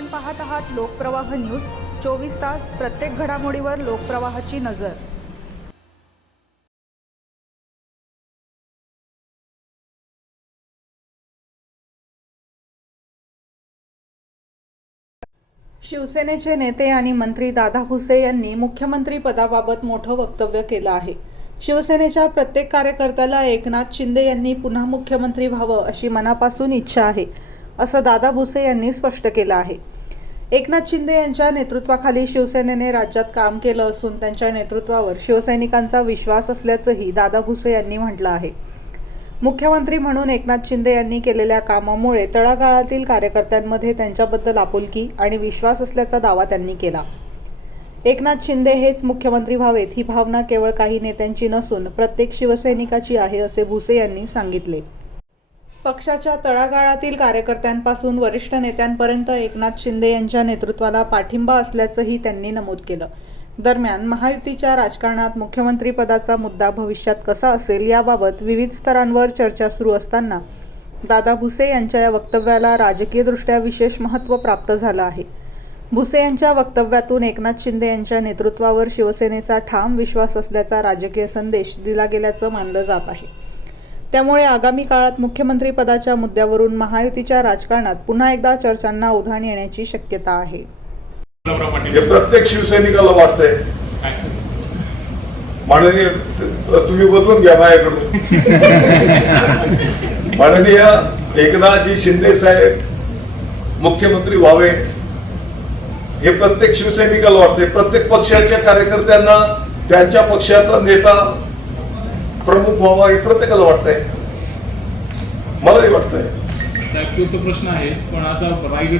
आपण पाहत आहात लोकप्रवाह न्यूज 24 तास प्रत्येक घडामोडीवर लोकप्रवाहाची नजर। शिवसेनेचे नेते आणि मंत्री दादा भुसे यांनी मुख्यमंत्री पदाबाबत मोठं वक्तव्य केलं आहे। शिवसेनेच्या प्रत्येक कार्यकर्त्याला एकनाथ शिंदे यांनी पुन्हा मुख्यमंत्री व्हावं अशी मनापासून इच्छा आहे, असं दादा भुसे यांनी स्पष्ट केलं आहे। एकनाथ शिंदे यांच्या नेतृत्वाखाली शिवसेनेने राज्यात काम केलं असून त्यांच्या नेतृत्वावर शिवसैनिकांचा विश्वास असल्याचंही दादा भुसे यांनी म्हटलं आहे। मुख्यमंत्री म्हणून एकनाथ शिंदे यांनी केलेल्या कामामुळे तळागाळातील कार्यकर्त्यांमध्ये त्यांच्याबद्दल आपुलकी आणि विश्वास असल्याचा दावा त्यांनी केला। एकनाथ शिंदे हेच मुख्यमंत्री व्हावेत ही भावना केवळ काही नेत्यांची नसून प्रत्येक शिवसैनिकाची आहे, असे भुसे यांनी सांगितले। पक्षाच्या तळागाळातील कार्यकर्त्यांपासून वरिष्ठ नेत्यांपर्यंत एकनाथ शिंदे यांच्या नेतृत्वाला पाठिंबा असल्याचंही त्यांनी नमूद केलं। दरम्यान महायुतीच्या राजकारणात मुख्यमंत्री पदाचा मुद्दा भविष्यात कसा असेल याबाबत विविध स्तरांवर चर्चा सुरू असताना दादा भुसे यांच्या या वक्तव्याला राजकीयदृष्ट्या विशेष महत्त्व प्राप्त झालं आहे। भुसे यांच्या वक्तव्यातून एकनाथ शिंदे यांच्या नेतृत्वावर शिवसेनेचा ठाम विश्वास असल्याचा राजकीय संदेश दिला गेल्याचं मानलं जात आहे। त्यामुळे आगामी काळात मुख्यमंत्री पदाच्या मुद्द्यावरून महायुतीच्या राजकारणात पुन्हा एकदा चर्चांना उधाण येण्याची शक्यता आहे। हे प्रत्येक शिवसैनिकाला वाटतंय, माननीय तुम्ही बदलून घ्या माझ्याकडून। माननीय एकनाथजी शिंदे साहेब मुख्यमंत्री व्हावे हे प्रत्येक शिवसैनिकाला वाटतंय। प्रत्येक पक्षाच्या कार्यकर्त्यांना त्यांच्या पक्षाचा नेता प्रमुख व्हावा हे प्रत्येकाला वाटतंय, मलाही वाटतंय। तो प्रश्न आहे, पण आता रायगड